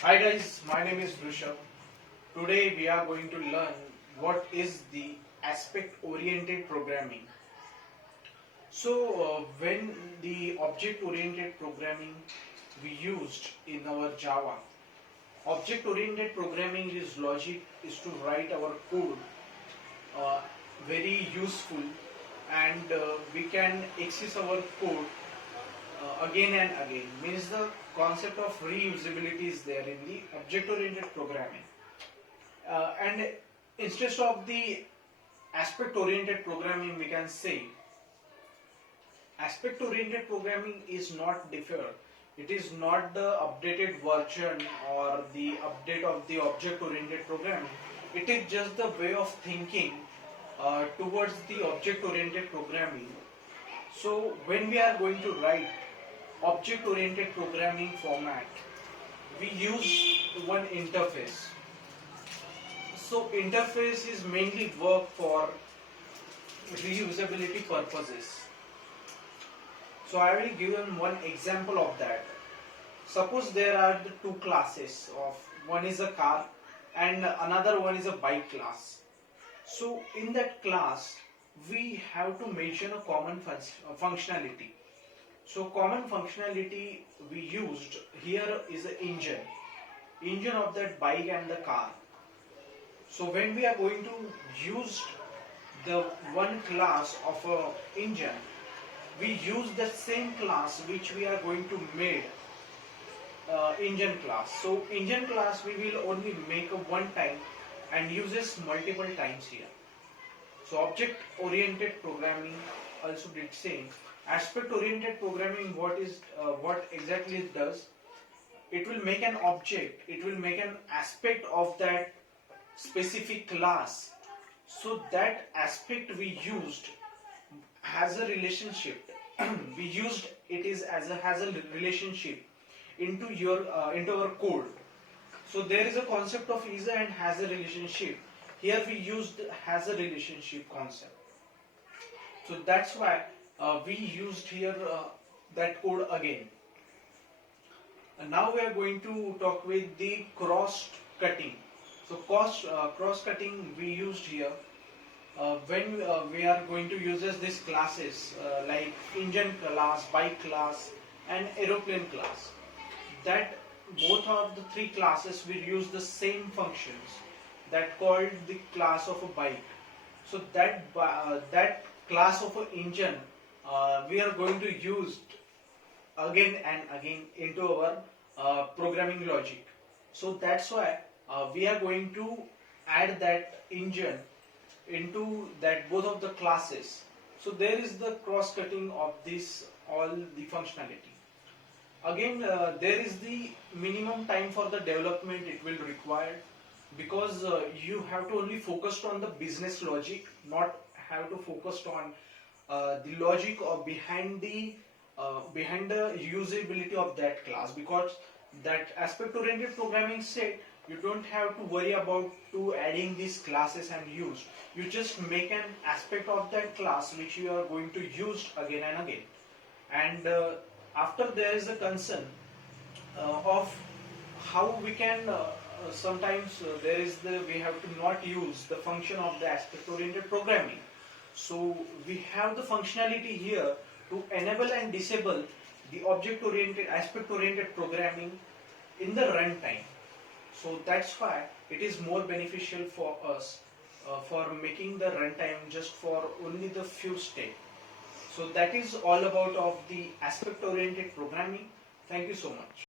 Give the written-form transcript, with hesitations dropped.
Hi guys, my name is Rishabh. Today we are going to learn what is the aspect oriented programming. When the object oriented programming we used in our Java, object oriented programming is logic is to write our code uh, very useful, and we can access our code again and again. Means the concept of reusability is there in the object oriented programming. And instead of the aspect oriented programming, we can say aspect oriented programming is not different. It is not the updated version or the update of the object oriented programming. It is just the way of thinking towards the object oriented programming. So when we are going to write object oriented programming format, we use one interface. So interface is mainly work for reusability purposes. So I will give you one example of that. Suppose there are the two classes of one is a car and another one is a bike class. So in that class we have to mention a common functionality. So common functionality we used here is the engine of that bike and the car. So when we are going to use the one class of a engine, we use the same class which we are going to make engine class. So engine class we will only make a one time and uses multiple times here. So object oriented programming also did same. Aspect oriented programming what exactly it does? It will make an object. It will make an aspect of that specific class. So that aspect we used has a relationship. We used it is as a has a relationship into our code. So there is a concept of is and has a relationship. Here we used has a relationship concept. So that's why we used here that code again. And now we are going to talk with the cross cutting. So cross cutting we used here when we are going to use these classes like engine class, bike class and aeroplane class. That both of the three classes will use the same functions that called the class of a bike. So that class of an engine we are going to use again and again into our programming logic. So that's why we are going to add that engine into that both of the classes. So there is the cross cutting of this all the functionality. Again there is the minimum time for the development it will require, because you have to only focus on the business logic, not have to focus on the logic or behind the usability of that class, because that aspect oriented programming said you don't have to worry about to adding these classes and use. You just make an aspect of that class which you are going to use again and again. And after there is a concern of how we can sometimes there is the we have to not use the function of the aspect oriented programming. So we have the functionality here to enable and disable the object oriented aspect oriented programming in the runtime. So that's why it is more beneficial for us for making the runtime just for only the few steps. So that is all about of the aspect oriented programming. Thank you so much.